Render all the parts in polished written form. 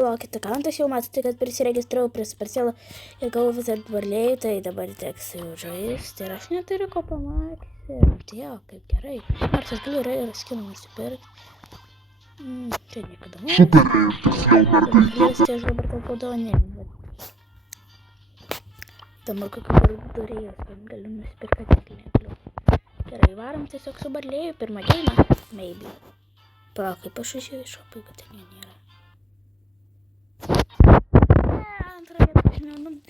Kitą kantą jau matote, kad prisiregistravau prie Supercell ir gavau visą atvarlėjų, tai dabar teks jau žaisti ir aš neturiu ko pamatyti. Jo, kaip gerai. Nors aš galiu ir skinų nusipirkti. Čia niekada ne. Super, tiksliau mergaitė. Čia aš dabar tapau dovanėlį. Dabar kokiu parduotuvėje galiu nusipirkti atitiklių. Gerai, varom tiesiog su barlėju pirmą gėjimą. Maybe. Palauk, kaip aš išėjau iš šopo, jeigu ten jo nėra.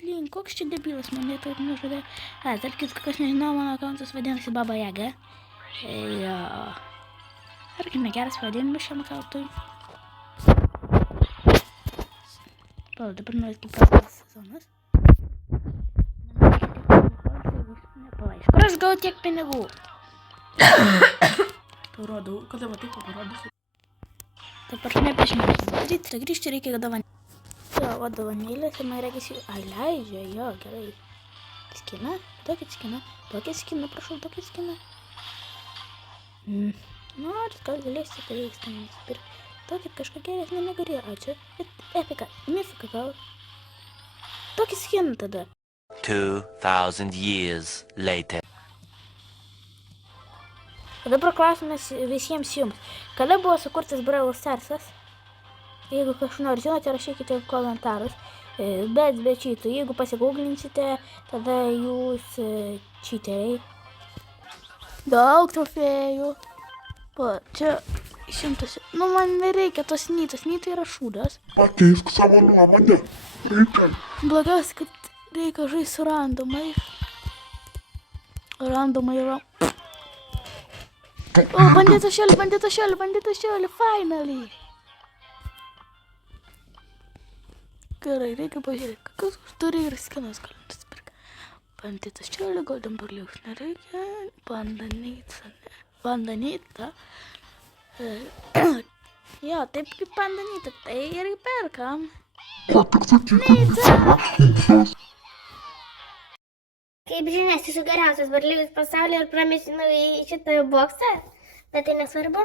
Blin, koks čia debilas mane taip nužudė. Tarp kitko, kas nežinau, mano akantas vadinasi Baba Jaga. Jo. Argi negeras vadinimas šiam akantui. Palauk, dabar nuės kaip prastas sezonas. Nepalaiš. Kur aš gau tiek pinigų? Parodau, kada va taip parodysiu. Dabar nebežinau. Tai grįžti reikia dovanėlį. Jo, o dovanėlės ir man reikės jų... Ai, leidžia, jo, gerai. Skiną? Tokį skiną. Tokį skiną, prašau, tokį skiną. Nors, gal galėsi, tai reiks ten nusipirkti. Tokį kažką geresnį negalėjo. Ačiū. Epika, mifika gal. Tokį skiną tada. 2000 years later. Dabar klausimas visiems jums. Kada buvo sukurtas Brawl Starsas? Jeigu kažkas nors žinote, rašykite komentarus. Bet be čytų, jeigu pasigūglinsite, tada jūs čyteriai. Daug trofėjų. Va, čia 100. Nu, man nereikia tos nytos. Nytai yra šūdas. Pakeisk savo nuomonę. Reikia. Blogiausia, kad reikia žaisti su randomai. Randomai yra... O, bandytas šėlį, finally. Gerai, reikia pažiūrėti, kokius turi ir skinas galim nusipirkti. Bandytas šėlį, golden barliaus nereikia. Bandanita. Jo, taip kaip bandanita, tai ir perkam. Ko tik sakyti? Kaip žinia, esu geriausias barliaus pasaulyje ir pramesinau į šitą boksą, bet tai nesvarbu.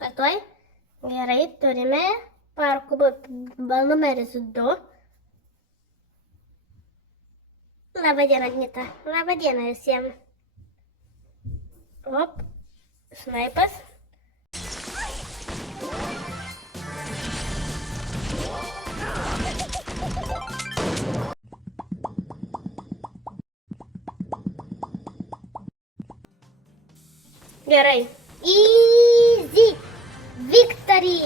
Patoj. Gerai, turime parkų numeris 2. Labadiena, Gnita. Labadiena visiems. Op. Snaipas. Gerai. Easy. Victory.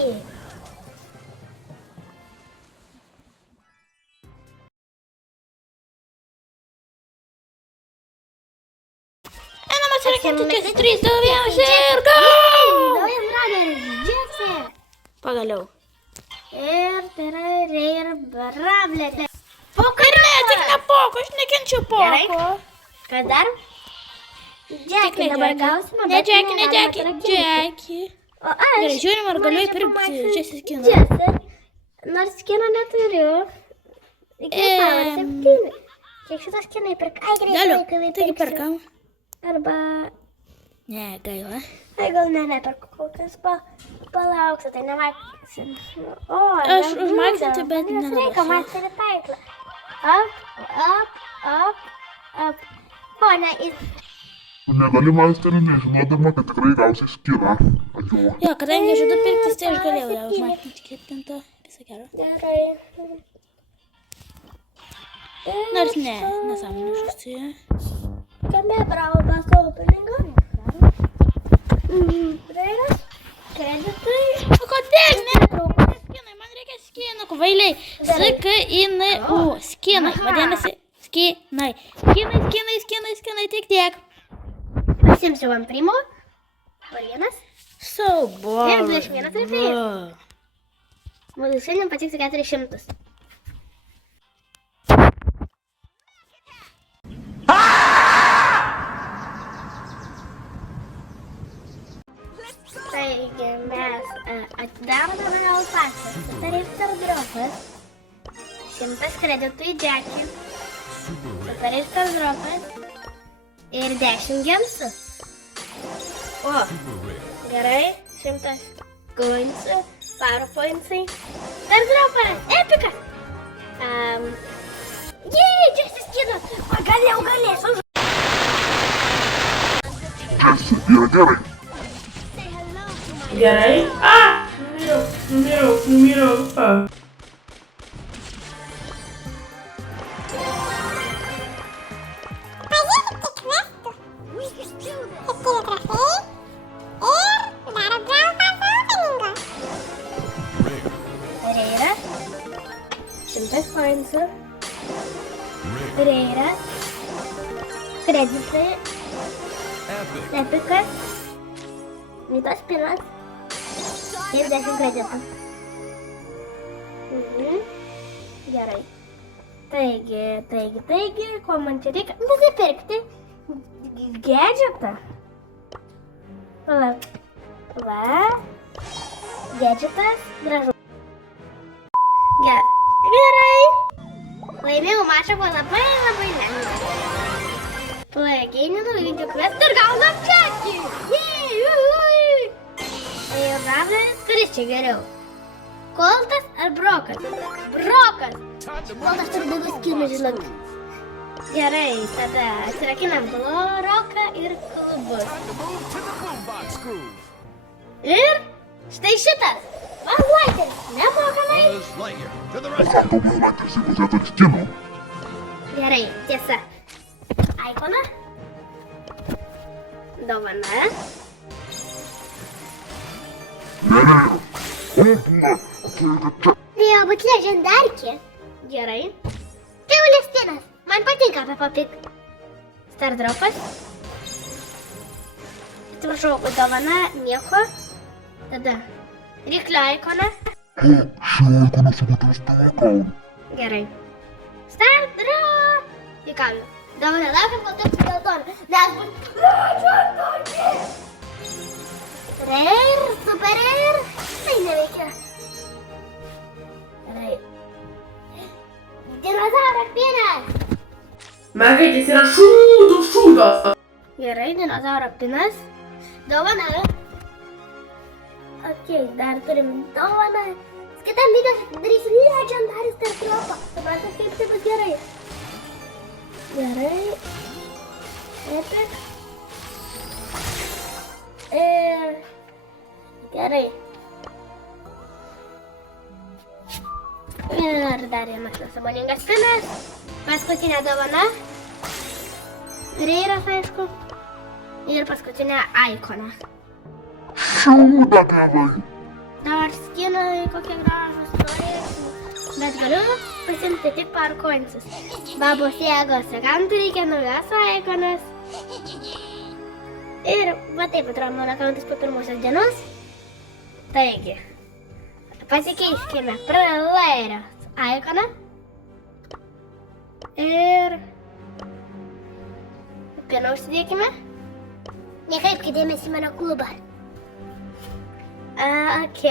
Reikia 3, 2, 1 ir go! Naujas raderis, džiaksė. Pagaliau. Ir tai yra Rare Bravlė. Poko ir ne, tik ne poko, aš nekenčiu poko. Gerai. Kas dar? Džekį dabar gausime. Ne Džekį. O aš. Gerai, žiūrim, ar galiu įpirkti Jessie skiną. Nors skino neturiu. Iki 7. Kiek šitas skinai pirk? Ai, Galiu, greitai taigi perkam. Arba... Ne, gaila. Ai, gal neperku, kol kas palauksiu, tai nemaksim. O, Aš užmaksinti, bet nenorėsiu. Reikia maksinti taiklą. Up. O, ne, Negali maisteri nežinodama, kad tikrai gausi skiną. Ačiū. Jo, kadangi žadu pirktis, tai aš galėjau ją užmaksinti ketintą. Visą gerą. Gerai. Nors ne, nesąmonė užsiję. Kame brauba savo pinigą? Reiras? Kreditai? O kodėl ne? Skinai, man reikia skinų, kvailiai. S-K-I-N-U. Skinai, vadinasi skinai. Skinai, tik tiek. Pasimsiu vam primo. Varienas. So boring. Ir 21 trofėjus. Mūsų šiandien patiksiu 400. Taigi mes atidarome gal pasą. Super dropas. 100 kreditų į Džekį. Super dropas. Ir 10 gemsų. O, gerai. 100 coinsų. PowerPointsai. Startdropas, epikas. Jei, Džeksis skinas. Galėsiu. Jesse, yra gerai. Gerai? Numirau. Reira. 100 pointsų. Reira. Kreditai. Epikas. Mitos spinas. Ir 10 kreditų. Gerai. Taigi, ko man čia reikia? Nusipirkti gadgetą. Va. Gadgetas. Gražu. Gerai. Laimėjau mačą buvo labai lengva. Plageininu video quest ir gaunam čekį. Ir Ravlis, kuris čia geriau? Koltas ar Brokas? Brokas! Koltas turi daugiau skirų, žinok. Gerai, tada atsirakinam Roką ir klubus. Ir štai šitas. Vanlaitis, nemokamai. Kam tau Buzlaitis, jeigu jie turi skinų? Gerai, tiesa. Aikona. Dovana. Ne. O, būna. Atsirika čia. Turėjo būti legendarkė. Gerai. Kiaulės spinas. Man patinka Peppa Pig. Stardropas. Atsiprašau, dovana nieko. Tada ryklio aikona. O, ši aikona sumatos tavo kalną. Gerai. Stardrop. Įkaliu. Dovana laukiam, kol tapsi geltoną. Nes bus legendarkė. Rare, super rare. Tai neveikia. Gerai. Dinozauro pinas. Mergaitės yra šūdas. Gerai, dinozauro pinas. Dovana. Ok, dar turim dovaną. Kitam video darysiu legendarį stardropą. Suprantate, kaip tai bus gerai. Gerai. Epic. Gerai. Ir dar vienas nesąmoningas spinas. Paskutinė dovana. Reiras, aišku. Ir paskutinė aikona. Šūda gerai. Dar skinai kokie gražus norėčiau. Bet galiu pasimti tik PowerPointsus. Babos jėgos akantų reikia naujas aikonas. Ir va taip atrodo mano akantas po pirmosios dienos. Taigi, pasikeiskime pralairio aikoną. Ir pieno užsidėkime. Nekreipkite dėmesį į mano klubą. Ok.